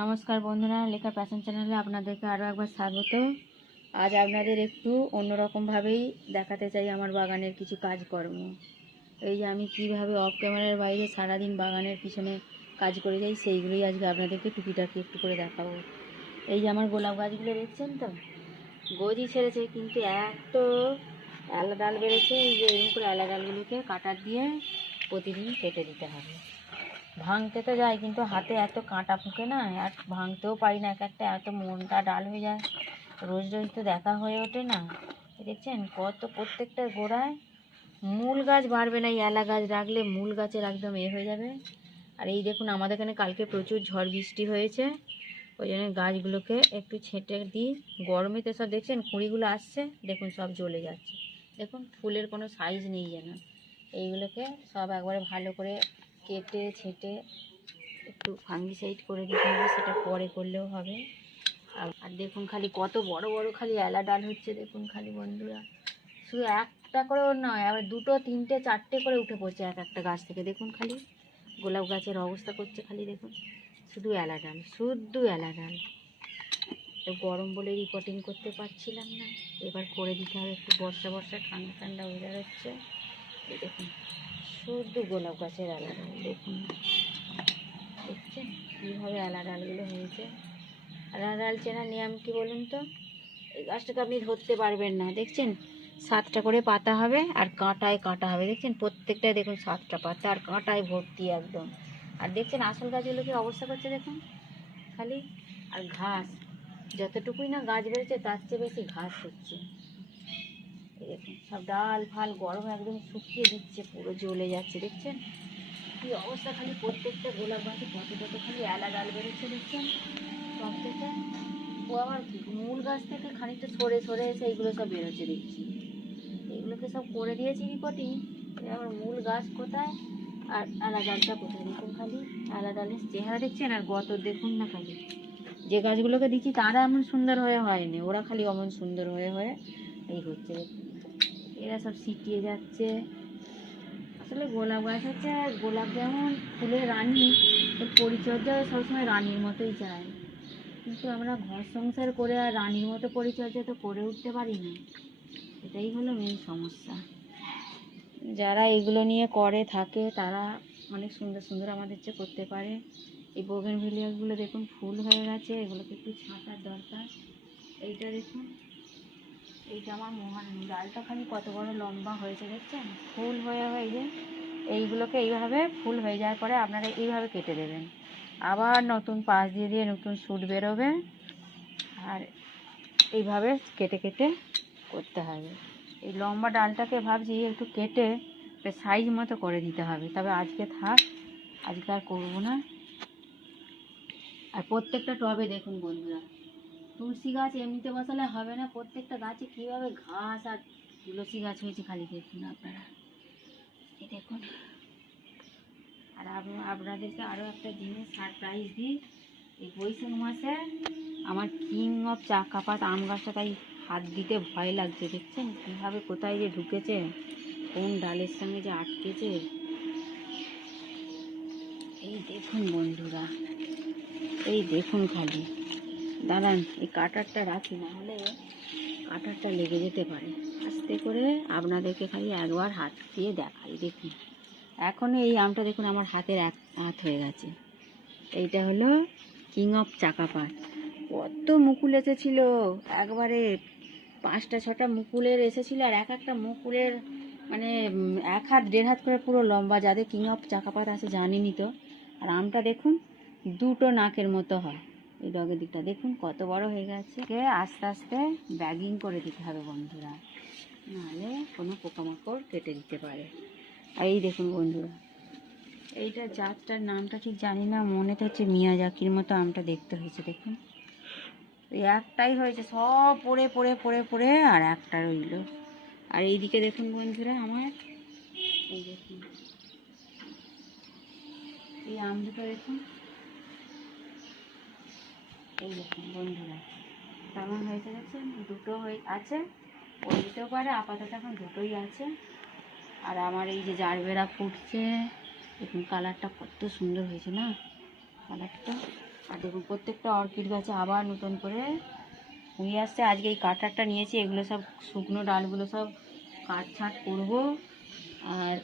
নমস্কার বন্ধুরা, লেখা প্যাশন চ্যানেলে আপনাদেরকে আরও একবার স্বাগত। আজ আপনাদের একটু অন্যরকমভাবেই দেখাতে চাই আমার বাগানের কিছু কাজকর্ম। এই যে আমি কিভাবে অফ ক্যামেরার বাইরে সারাদিন বাগানের পিছনে কাজ করে যাই, সেইগুলোই আজকে আপনাদেরকে টুকিটাকি একটু করে দেখাবো। এই যে আমার গোলাপ গাছগুলো দেখছেন তো, গজি ছেড়েছে, কিন্তু এত আলা ডাল বেড়েছে। এই যে এরকম করে আলা ডালগুলোকে কাটার দিয়ে প্রতিদিন কেটে দিতে হবে। ভাঙতে তো যায়, কিন্তু হাতে এত কাঁটা ফুঁকে না, আর ভাঙতেও পারি না। এক একটা এত মোটা ডাল হয়ে যায়, রোজ রোজ তো দেখা হয়ে ওঠে না। দেখছেন কত প্রত্যেকটা গোড়ায় মূল গাছ বাড়বে না। এই এলা গাছ রাখলে মূল গাছের একদম হয়ে যাবে। আর এই দেখুন আমাদের এখানে কালকে প্রচুর ঝড় বৃষ্টি হয়েছে, ওই জন্য গাছগুলোকে একটু ছেঁটে দিই। গরমে তো সব দেখছেন কুঁড়িগুলো আসছে, দেখুন সব জ্বলে যাচ্ছে। দেখুন ফুলের কোনো সাইজ নেই যেন। এইগুলোকে সব একবারে ভালো করে কেটে ছেঁটে একটু ফাঙ্গিসাইড করে দিতে হবে, সেটা পরে করলেও হবে। আর দেখুন খালি কত বড় বড় খালি এলা ডাল হচ্ছে, দেখুন খালি বন্ধুরা। শুধু একটা করেও নয়, আবার দুটো তিনটে চারটে করে উঠে পড়ছে এক একটা গাছ থেকে। দেখুন খালি গোলাপ গাছের অবস্থা করছে, খালি দেখুন শুধু এলা ডাল, শুধু এলা ডাল। তো গরম বলে রিপোর্টিং করতে পারছিলাম না, এবার করে দিতে হবে। একটু বর্ষা বর্ষা ঠান্ডা ঠান্ডা ওয়েদার হচ্ছে। এই দেখুন শুধু গোলাপ গাছের এলা ডাল। দেখুন দেখছেন কীভাবে এলা ডালগুলো হয়েছে। এলা ডাল চেনার নিয়ম কী বলুন তো? এই গাছটাকে আপনি ধরতে পারবেন না, দেখছেন 7টা করে পাতা হবে আর কাঁটায় কাঁটা হবে। দেখছেন প্রত্যেকটায় দেখুন 7টা পাতা আর কাঁটায় ভর্তি একদম। আর দেখছেন আসল গাছগুলো কি অবস্থা করছে দেখুন খালি। আর ঘাস, যতটুকুই না গাছ বেড়েছে তার চেয়ে বেশি ঘাস হচ্ছে। এই দেখুন সব ডাল ফাল গরমে একদম শুকিয়ে দিচ্ছে, পুরো জ্বলে যাচ্ছে। দেখছেন কি অবস্থা, খালি প্রত্যেকটা গোলাপ গাছে কত কত খালি এলা ডাল বেরোচ্ছে দেখছেন সব থেকে। ও আবার মূল গাছ থেকে খানিকটা সরে সরে এসে এইগুলো সব বেরোচ্ছে দেখছি। এইগুলোকে সব করে দিয়েছি রিপোর্টিং, আবার মূল গাছ কোথায় আর আলা ডালটা কোথায়? দেখুন খালি আলা ডালের চেহারা দেখছেন, আর গতর দেখুন না খালি। যে গাছগুলোকে দিচ্ছি তারা এমন সুন্দর হয়ে হয়নি, ওরা খালি অমন সুন্দর হয়ে হয়ে এই হচ্ছে। এরা সব সিটিয়ে যাচ্ছে। আসলে গোলাপ গাছ হচ্ছে, গোলাপ যেমন ফুলের রানী, ওর পরিচর্যা সবসময় রানীর মতোই চায়। কিন্তু আমরা ঘর সংসার করে আর রানীর মতো পরিচর্যা তো করে উঠতে পারি না। এটাই হলো মেন সমস্যা। যারা এগুলো নিয়ে করে থাকে তারা অনেক সুন্দর সুন্দর আমাদের চেয়ে করতে পারে। এই বোগেনভেলিয়াগুলো দেখুন ফুল হয়ে গেছে, এগুলোকে একটু ছাঁটার দরকার। এইটা দেখুন, এইটা আমার মহান ডালটা খালি কত বড় লম্বা হয়েছে দেখছেন, ফুল হয়ে হয়ে যে এইগুলোকে এইভাবে ফুল হয়ে যাওয়ার পরে আপনারা এইভাবে কেটে দেবেন, আবার নতুন পাশ দিয়ে দিয়ে নতুন শুট বেরোবে। আর এইভাবে কেটে কেটে করতে হবে। এই লম্বা ডালটাকে ভাবছি একটু কেটে সাইজ মতো করে দিতে হবে, তবে আজকে থাক, আজকে আর করবো না। আর প্রত্যেকটা টবে দেখুন বন্ধুরা, তুলসী গাছ এমনিতে বসালে হবে না, প্রত্যেকটা গাছে কীভাবে ঘাস আর তুলসী গাছ হয়েছে খালি দেখুন আপনারা। এই দেখুন। আর আপনাদেরকে আরও একটা জিনিস সারপ্রাইজ দিই, এই বৈশাখ মাসে আমার কিং অফ চাকাপাত আম গাছটা তাই হাত দিতে ভয় লাগছে। দেখছেন কীভাবে কোথায় যে ঢুকেছে, কোন ডালের সঙ্গে যে আটকেছে। এই দেখুন বন্ধুরা, এই দেখুন খালি। দাঁড়ান এই কাটারটা রাখি, না হলে কাটারটা লেগে যেতে পারে। আস্তে করে আপনাদেরকে খালি একবার হাত দিয়ে দেখাই। দেখুন এখনও এই আমটা দেখুন আমার হাতের এক হাত হয়ে গেছে। এইটা হলো কিং অফ চাকাপাত। কত মুকুল এসেছিল, একবারে 5টা 6টা মুকুলের এসেছিলো, আর এক একটা মুকুলের মানে 1 হাত 1.5 হাত করে পুরো লম্বা। যাদের কিং অফ চাকাপাত আছে জানেনই তো। আর আমটা দেখুন 2টো নাকের মতো হয়। এই ডগের দিকটা দেখুন কত বড় হয়ে গেছে। আস্তে আস্তে ব্যাগিং করে দিতে হবে বন্ধুরা, নাহলে কোনো পোকামাকড় কেটে দিতে পারে। আর এই দেখুন বন্ধুরা, এইটা জাতটার নামটা ঠিক জানি না, মনে তো হচ্ছে মিয়াজাকির মতো আমটা দেখতে হয়েছে। দেখুন একটাই হয়েছে, সব পড়ে পড়ে পড়ে পড়ে আর একটা রইল। আর এইদিকে দেখুন বন্ধুরা আমার, এই দেখুন এই আম দুটো দেখুন, এই দেখুন বন্ধুরা কেমন হয়েছে দেখছেন। 2টো হয়ে আছে, ওই দিতেও পারে, আপাতত এখন 2টোই আছে। আর আমার এই যে জারবেরা ফুটছে, দেখুন কালারটা কত সুন্দর হয়েছে না কালারটা। আর দেখুন প্রত্যেকটা অর্কিড গাছে আবার নতুন করে কুঁড়ি আসছে। আজকে এই কাটারটা নিয়েছি, এগুলো সব শুকনো ডালগুলো সব কাটছাট করবো। আর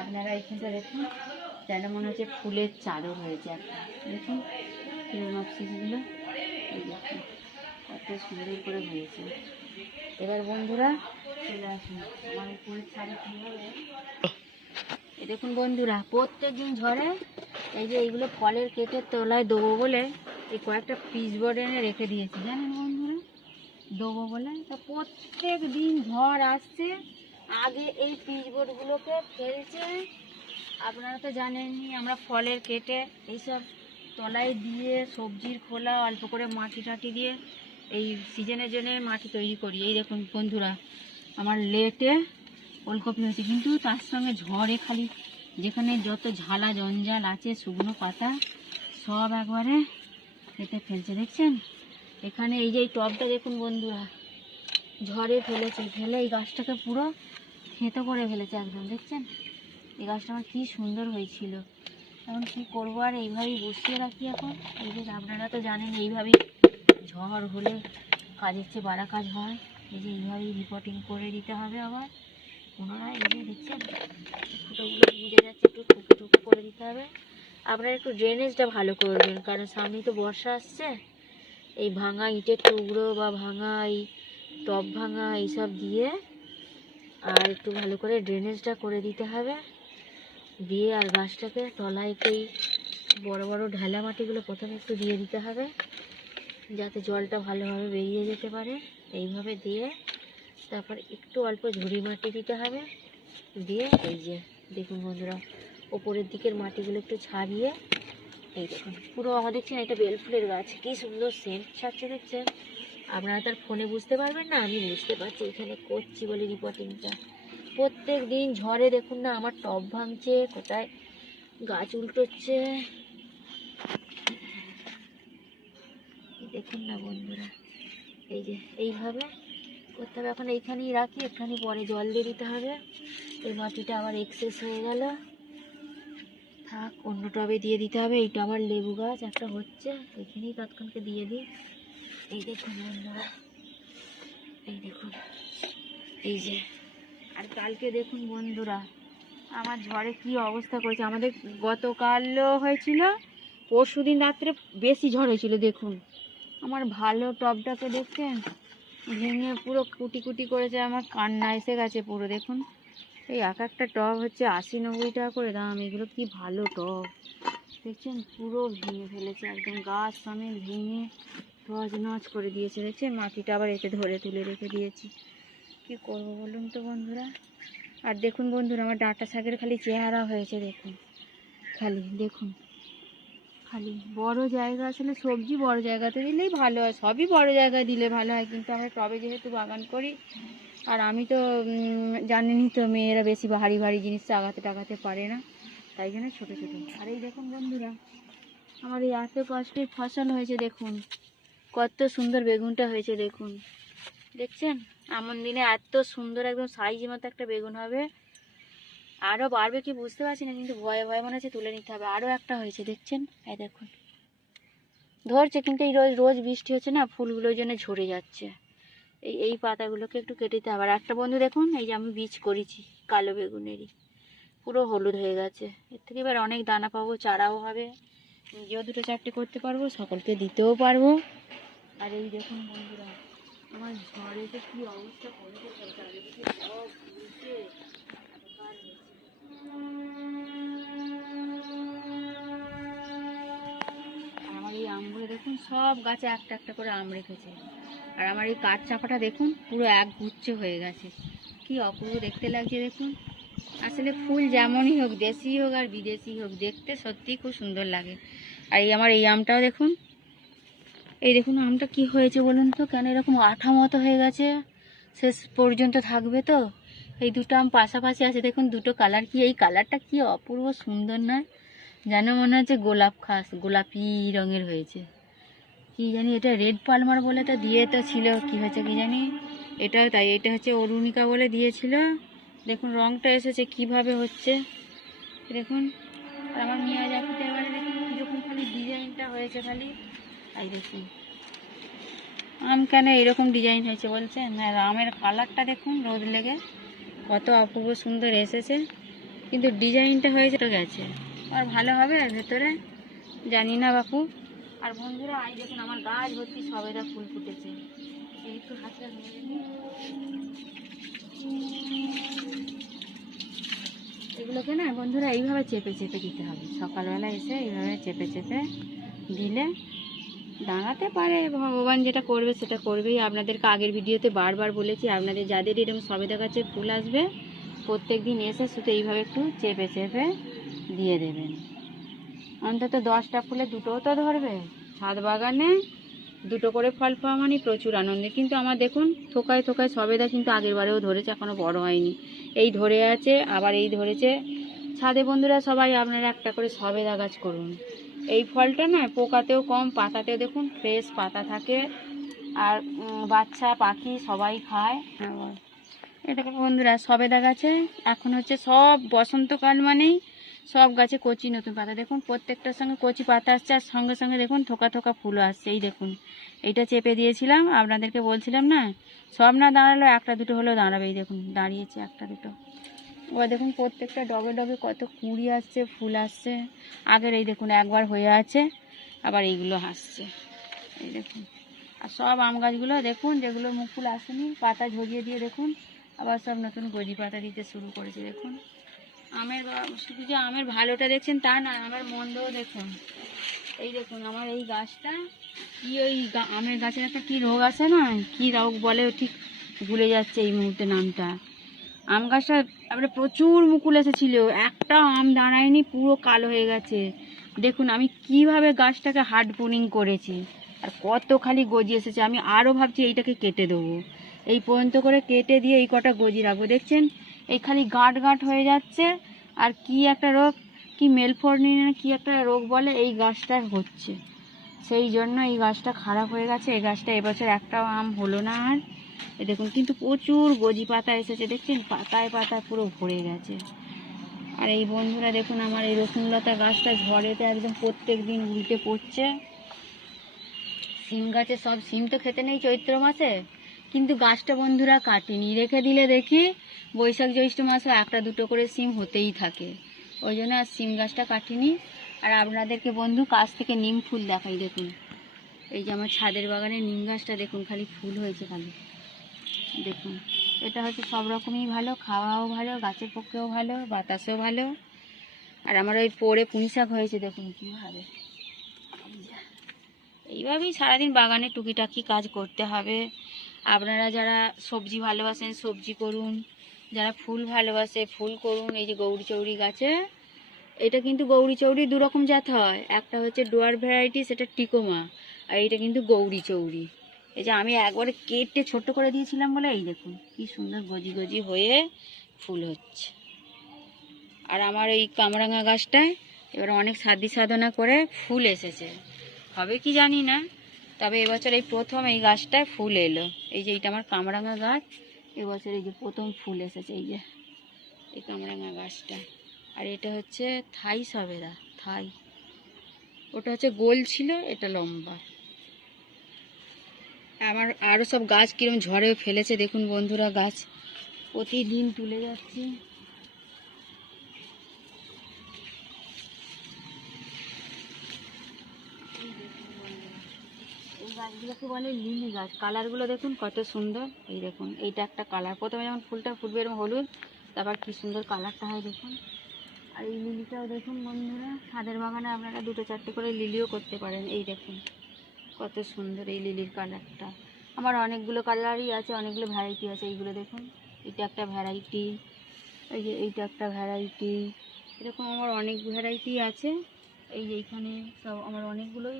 আপনারা এখানটা দেখুন, যেন মনে হচ্ছে ফুলের চাদর হয়েছে একটা। দেখুন ফিলোনক্সিসগুলো, এই দেখুন কত সুন্দর করে হয়েছে। এবার বন্ধুরা চলে আসুন আমার ফুলের চাদর কীভাবে। এই দেখুন বন্ধুরা, প্রত্যেক দিন ঝড়ে এই যে এইগুলো ফলের কেটে তলায় দেবো বলে এই কয়েকটা পিচবোর্ড এনে রেখে দিয়েছি, জানেন বন্ধুরা, দেবো বলে। তো প্রত্যেক দিন ঝড় আসছে, আগে এই পিচবোর্ডগুলোকে ফেলছে। আপনারা তো জানেনই, আমরা ফলের কেটে এইসব তলায় দিয়ে সবজির খোলা অল্প করে মাটি টাটি দিয়ে এই সিজনের জন্য মাটি তৈরি করি। এই দেখুন বন্ধুরা, আমার লেটে ওলকপি হয়েছে, কিন্তু তার সঙ্গে ঝড়ে খালি যেখানে যত ঝালা জঞ্জাল আছে শুকনো পাতা সব একবারে কেটে ফেলছে, দেখছেন। এখানে এই যে এই টবটা দেখুন বন্ধুরা, ঝড়ে ফেলেছে, ফেলে এই গাছটাকে পুরো থেঁতো করে ফেলেছে একদম, দেখছেন। এই গাছটা আমার কী সুন্দর হয়েছিল। এখন কী করবো, আর এইভাবেই বসিয়ে রাখি এখন। এই যে আপনারা তো জানেন এইভাবেই ঝড় হলে কাজের চেয়ে বাড়া কাজ হয়। এই যে এইভাবেই রিপোর্টিং করে দিতে হবে আবার পুনরায়। এই যে দেখছেন ফুটোগুলো বুঝে যাচ্ছে, একটু ঠুকে ঠুকে করে দিতে হবে। আপনারা একটু ড্রেনেজটা ভালো করবেন, কারণ সামনেই তো বর্ষা আসছে। এই ভাঙা ইটের টুকরো বা ভাঙা এই টব ভাঙা এইসব দিয়ে আর একটু ভালো করে ড্রেনেজটা করে দিতে হবে। দিয়ে আর গাছটাকে তলায় একটু এই বড়ো বড়ো ঢালা মাটিগুলো প্রথমে একটু দিয়ে দিতে হবে, যাতে জলটা ভালোভাবে বেরিয়ে যেতে পারে। এইভাবে দিয়ে তারপর একটু অল্প ঝুড়ি মাটি দিতে হবে। দিয়ে এই যে দেখুন বন্ধুরা, ওপরের দিকের মাটিগুলো একটু ছাড়িয়ে এই দেখুন পুরো আমার দেখছেন এটা বেল ফুলের গাছ, কি সুন্দর সেন্ট ছাড়ছে, দেখছেন। আপনারা তার ফোনে বুঝতে পারবেন না, আমি বুঝতে পারছি এখানে করছি বলে রিপোর্টিংটা। প্রত্যেক দিন ঝড়ে দেখুন না আমার টব ভাঙছে, কোথায় গাছ উল্টোচ্ছে, দেখুন না বন্ধুরা। এই যে এইভাবে করতে হবে। এখন এইখানেই রাখি, এখানে পরে জল দিয়ে দিতে হবে। এই মাটিটা আবার এক্সেস হয়ে গেল, থাক, অন্য টবে দিয়ে দিতে হবে। এইটা আমার লেবু গাছ একটা হচ্ছে, এখানেই তৎক্ষণকে দিয়ে দিই। এই দেখুন বন্ধুরা, এই দেখুন, এই যে। আর কালকে দেখুন বন্ধুরা আমার ঝড়ে কি অবস্থা করেছে। আমাদের গতকালও হয়েছিল, পরশুদিন রাত্রে বেশি ঝড় হয়েছিল। দেখুন আমার ভালো টবটাকে দেখছেন ভেঙে পুরো কুটি কুটি করেছে, আমার কান্না এসে গেছে পুরো। দেখুন এই এক একটা টব হচ্ছে 80-90 টাকা করে দাম। এগুলো কি ভালো টব, দেখছেন পুরো ভেঙে ফেলেছে একদম, গাছ সমেত ভেঙে তছনছ করে দিয়েছে, দেখছেন। মাটিটা আবার এতে ধরে তুলে রেখে দিয়েছি, কি করব বলুন তো বন্ধুরা। আর দেখুন বন্ধুরা আমার ডাঁটা শাকের খালি চেহারা হয়েছে, দেখুন খালি, দেখুন খালি বড় জায়গা। আসলে সবজি বড় জায়গাতে দিলেই ভালো হয়, সবই বড় জায়গায় দিলে ভালো হয়, কিন্তু আমরা টবে যেহেতু বাগান করি, আর আমি তো জানেনই তো মেয়েরা বেশি ভারী ভারী জিনিস চাগাতে টাগাতে পারে না, তাই জন্য ছোটো ছোটো। আর এই দেখুন বন্ধুরা আমার এই এত কষ্টের ফসল হয়েছে, দেখুন কত সুন্দর বেগুনটা হয়েছে, দেখুন দেখছেন। এমন দিনে এত সুন্দর একদম সাইজ মতো একটা বেগুন হবে। আরও বাড়বে কি বুঝতে পারছি না, কিন্তু ভয়ে ভয়ে মনে হচ্ছে তুলে নিতে হবে। আরও একটা হয়েছে দেখছেন, এই দেখুন ধরছে, কিন্তু এই রোজ রোজ বৃষ্টি হচ্ছে না, ফুলগুলো ওই জন্য ঝরে যাচ্ছে। এই পাতাগুলোকে একটু কেটে দিতে হবে। আর একটা বন্ধু দেখুন এই যে আমি বীজ করেছি কালো বেগুনেরই, পুরো হলুদ হয়ে গেছে। এর থেকে এবার অনেক দানা পাবো, চারাও হবে, নিজেও 2-4টে করতে পারবো, সকলকে দিতেও পারবো। আর এই দেখুন বন্ধুরা আমার ঝড়ে তো কী অবস্থা করেছে, চারিদিকে সব উল্টে একাকার হয়েছে। আর আমার এই আমগুলো দেখুন সব গাছে একটা একটা করে আম রেখেছে। আর আমার এই কাঠ চাপাটা দেখুন পুরো এক গুচ্ছ হয়ে গেছে, কি অপূর্ব দেখতে লাগছে দেখুন। আসলে ফুল যেমনই হোক, দেশি হোক আর বিদেশি হোক, দেখতে সত্যিই খুব সুন্দর লাগে। আর এই আমার এই আমটাও দেখুন, এই দেখুন আমটা কি হয়েছে বলুন তো, কেন এরকম আঠা মতো হয়ে গেছে, শেষ পর্যন্ত থাকবে তো। এই দুটো আম পাশাপাশি আছে দেখুন, দুটো কালার, কি এই কালারটা কি অপূর্ব সুন্দর নয়, যেন মনে হচ্ছে গোলাপ খাস, গোলাপি রঙের হয়েছে। কি জানি এটা রেড পালমার বলে তো দিয়ে তো ছিল, কি হয়েছে কি জানি। এটাও তাই, এটা হচ্ছে অরুণিকা বলে দিয়েছিল। দেখুন রঙটা এসেছে কিভাবে হচ্ছে দেখুন। আর আমার মিয়া জাতিটা এবারে দেখুন কীরকম খালি ডিজাইন ডিজাইনটা হয়েছে খালি, এই দেখুন আম কেন এরকম ডিজাইন হয়েছে বলছেন? আর আমের কালারটা দেখুন রোদ লেগে কত অপূর্ব সুন্দর এসেছে, কিন্তু ডিজাইনটা হয়েছে তো গেছে। আর ভালো হবে ভেতরে জানি না বাপু। আর বন্ধুরা এই দেখুন আমার গাছ ভর্তি সবেদা ফুল ফুটেছে, এই একটু হাতটা ধরে দেখুন। এগুলোকে না বন্ধুরা এইভাবে চেপে চেপে দিতে হবে, সকালবেলা এসে এইভাবে চেপে চেপে দিলে দাঁড়াতে পারে। ভগবান যেটা করবে সেটা করবেই। আপনাদেরকে আগের ভিডিওতে বারবার বলেছি, আপনাদের যাদের এরকম সবেদা গাছে ফুল আসবে প্রত্যেক দিন এসে শুধু এইভাবে একটু চেপে চেপে দিয়ে দেবেন। অন্তত 10টা ফুলে 2টোও তো ধরবে। ছাদ বাগানে 2টো করে ফল পাওয়া মানে প্রচুর আনন্দের। কিন্তু আমার দেখুন থোকায় থোকায় সবেদা কিন্তু আগের বারেও ধরেছে, এখনও বড় হয়নি। এই ধরে আছে, আবার এই ধরেছে। ছাদে বন্ধুরা সবাই আপনারা একটা করে সবেদা গাছ করুন। এই ফলটা না পোকাতেও কম, পাতাতেও দেখুন ফ্রেশ পাতা থাকে, আর বাচ্চা পাখি সবাই খায়। এটা বন্ধুরা সবেদা গাছে এখন হচ্ছে সব বসন্তকাল মানেই সব গাছে কচি নতুন পাতা, দেখুন প্রত্যেকটার সঙ্গে কচি পাতা আসছে, আর সঙ্গে সঙ্গে দেখুন থোকা থোকা ফুলও আসছে। এই দেখুন এইটা চেপে দিয়েছিলাম, আপনাদেরকে বলছিলাম না সব না দাঁড়ালো একটা দুটো হলেও দাঁড়াবে। এই দেখুন দাঁড়িয়েছে একটা দুটো। এবার দেখুন প্রত্যেকটা ডবে ডবে কত কুঁড়ি আসছে, ফুল আসছে। আগের এই দেখুন একবার হয়ে আছে, আবার এইগুলো আসছে এই দেখুন। আর সব আম গাছগুলো দেখুন যেগুলো মুখ ফুল আসেনি পাতা ঝরিয়ে দিয়ে দেখুন আবার সব নতুন গজি পাতা দিতে শুরু করেছে। দেখুন আমের শুধু যে আমের ভালোটা দেখছেন তা না, আমের মন্দও দেখুন। এই দেখুন আমার এই গাছটা কি, ওই আমের গাছের একটা কি রোগ আছে না, কি রোগ বলে ঠিক ভুলে যাচ্ছে এই মুহূর্তে নামটা। আম গাছটা তারপরে প্রচুর মুকুল এসেছিল, একটা আম দাঁড়ায়নি, পুরো কালো হয়ে গেছে। দেখুন আমি কিভাবে গাছটাকে হার্ড পুনিং করেছি, আর কত খালি গজি এসেছে। আমি আরও ভাবছি এইটাকে কেটে দেবো, এই পর্যন্ত করে কেটে দিয়ে এই কটা গজি রাখবো। দেখছেন এই খালি গাঁট গাঁট হয়ে যাচ্ছে। আর কি একটা রোগ, কি মেলফোর্নিয়া না কি একটা রোগ বলে, এই গাছটা হচ্ছে। সেই জন্য এই গাছটা খারাপ হয়ে গেছে। এই গাছটা এবছর একটাও আম হলো না। আর এই দেখুন কিন্তু প্রচুর গজি পাতা এসেছে, দেখছেন পাতায় পাতায় পুরো ভরে গেছে। আর এই বন্ধুরা দেখুন আমার এই রসুনলতা গাছটা ঝড়েতে একদম প্রত্যেক দিন উল্টে পড়ছে। সিম গাছে সব সিম তো খেতে নেই চৈত্র মাসে, কিন্তু গাছটা বন্ধুরা কাটিনি, রেখে দিলে দেখি বৈশাখ জ্যৈষ্ঠ মাসে একটা দুটো করে সিম হতেই থাকে, ওই জন্য আর সিম গাছটা কাটিনি। আর আপনাদেরকে বন্ধু কাছ থেকে নিম ফুল দেখাই। দেখুন এই যে আমার ছাদের বাগানে নিম গাছটা দেখুন খালি ফুল হয়েছে খালি। দেখুন এটা হচ্ছে সব রকমই ভালো, খাওয়াও ভালো, গাছের পক্ষেও ভালো, বাতাসেও ভালো। আর আমার ওই পড়ে পুঁই শাক হয়েছে দেখুন কীভাবে। এইভাবেই সারাদিন বাগানে টুকিটাকি কাজ করতে হবে। আপনারা যারা সবজি ভালোবাসেন সবজি করুন, যারা ফুল ভালোবাসে ফুল করুন। এই যে গৌরী চৌরি গাছে, এটা কিন্তু গৌরী চৌরি দুরকম জাত হয়, একটা হচ্ছে ডুয়ার ভ্যারাইটি সেটা টিকোমা, আর এটা কিন্তু গৌরী চৌরি। এই যে আমি একবারে কেটে ছোট করে দিয়েছিলাম বলে এই দেখুন কি সুন্দর গজি গজি হয়ে ফুল হচ্ছে। আর আমার এই কামরাঙা গাছটায় এবার অনেক সাধ্য সাধনা করে ফুল এসেছে, হবে কি জানি না, তবে এবছর এই প্রথম এই গাছটায় ফুল এলো। এই যে এইটা আমার কামরাঙা গাছ, এবছর এই যে প্রথম ফুল এসেছে এই যে এই কামরাঙা গাছটা। আর এটা হচ্ছে থাই সবেদা, থাই, ওটা হচ্ছে গোল ছিল, এটা লম্বা। আমার আরও সব গাছ কিরম ঝড়ে ফেলেছে দেখুন বন্ধুরা, গাছ প্রতিদিন তুলে যাচ্ছি। এই গাছগুলোকে বলে লিলি গাছ, কালারগুলো দেখুন কত সুন্দর। এই দেখুন এইটা একটা কালার, প্রথমে যেমন ফুলটা ফুটবে এরকম হলুদ, তারপর কি সুন্দর কালারটা হয় দেখুন। আর এই লিলিটাও দেখুন বন্ধুরা, ছাদের বাগানে আপনারা 2-4টে করে লিলিও করতে পারেন। এই দেখুন কত সুন্দর এই লিলির কালারটা। আমার অনেকগুলো কালারই আছে, অনেকগুলো ভ্যারাইটি আছে। এইগুলো দেখুন এটা একটা ভ্যারাইটি, এই যে এইটা একটা ভ্যারাইটি, এরকম আমার অনেক ভ্যারাইটি আছে। এই যে এইখানে সব আমার অনেকগুলোই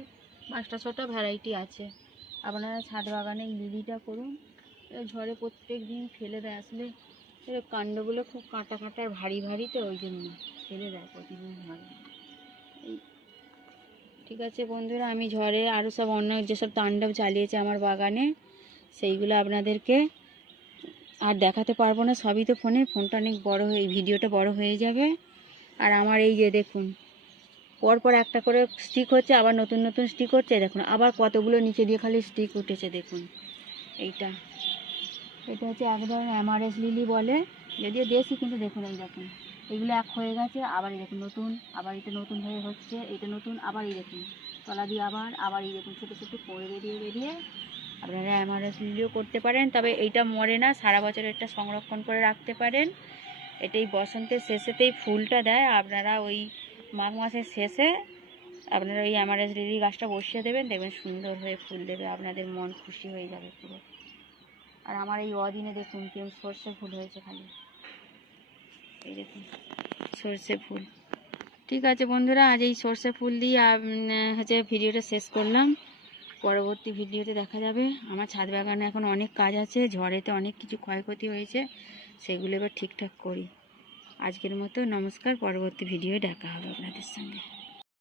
5টা-6টা ভ্যারাইটি আছে। আপনারা ছাদ বাগানে এই লিলিটা করুন, ঝড়ে প্রত্যেক দিন ফেলে দেয়, আসলে এর কাণ্ডগুলো খুব কাঁটা কাঁটার ভারী ভারী, তো ওই জন্য ফেলে দেয় প্রতিদিন ঝড়ে। এই ঠিক আছে বন্ধুরা, আমি ঝড়ে আরও সব অন্য যেসব তাণ্ডব চালিয়েছে আমার বাগানে সেইগুলো আপনাদেরকে আর দেখাতে পারবো না, সবই তো ফোনটা অনেক বড় হয়ে ভিডিওটা বড় হয়ে যাবে। আর আমার এই যে দেখুন পরপর একটা করে স্টিক হচ্ছে, আবার নতুন নতুন স্টিক হচ্ছে। দেখুন আবার কতগুলো নিচে দিয়ে খালি স্টিক উঠেছে দেখুন। এটা হচ্ছে এক ধরনের অ্যামারেস লিলি বলে, যদিও দেশি, কিন্তু দেখুন এই দেখুন এগুলো এক হয়ে গেছে, আবার এই দেখুন নতুন, আবার এটা নতুন হয়ে হচ্ছে, এটা নতুন, আবার এই দেখুন তলা দিয়ে আবার এই দেখুন ছোটো ছোটো পড়ে বেরিয়ে আপনারা অ্যামারেস লিলিও করতে পারেন। তবে এইটা মরে না, সারা বছর এটা সংরক্ষণ করে রাখতে পারেন। এটাই বসন্তের শেষেতেই ফুলটা দেয়। আপনারা ওই মাঘ মাসের শেষে আপনারা ওই অ্যামারেস লিলি গাছটা বসিয়ে দেবেন, দেখবেন সুন্দর হয়ে ফুল দেবে, আপনাদের মন খুশি হয়ে যাবে পুরো। আর আমার এই অদিনে দেখুন কেউ সর্ষে ফুল হয়েছে খালি, এই দেখুন সর্ষে ফুল। ঠিক আছে বন্ধুরা, আজ এই সর্ষে ফুল দিয়ে হচ্ছে ভিডিওটা শেষ করলাম। পরবর্তী ভিডিওতে দেখা যাবে। আমার ছাদ বাগানে এখন অনেক কাজ আছে, ঝড়েতে অনেক কিছু ক্ষয়ক্ষতি হয়েছে, সেগুলো এবার ঠিকঠাক করি। আজকের মতো নমস্কার, পরবর্তী ভিডিও দেখা হবে আপনাদের সঙ্গে।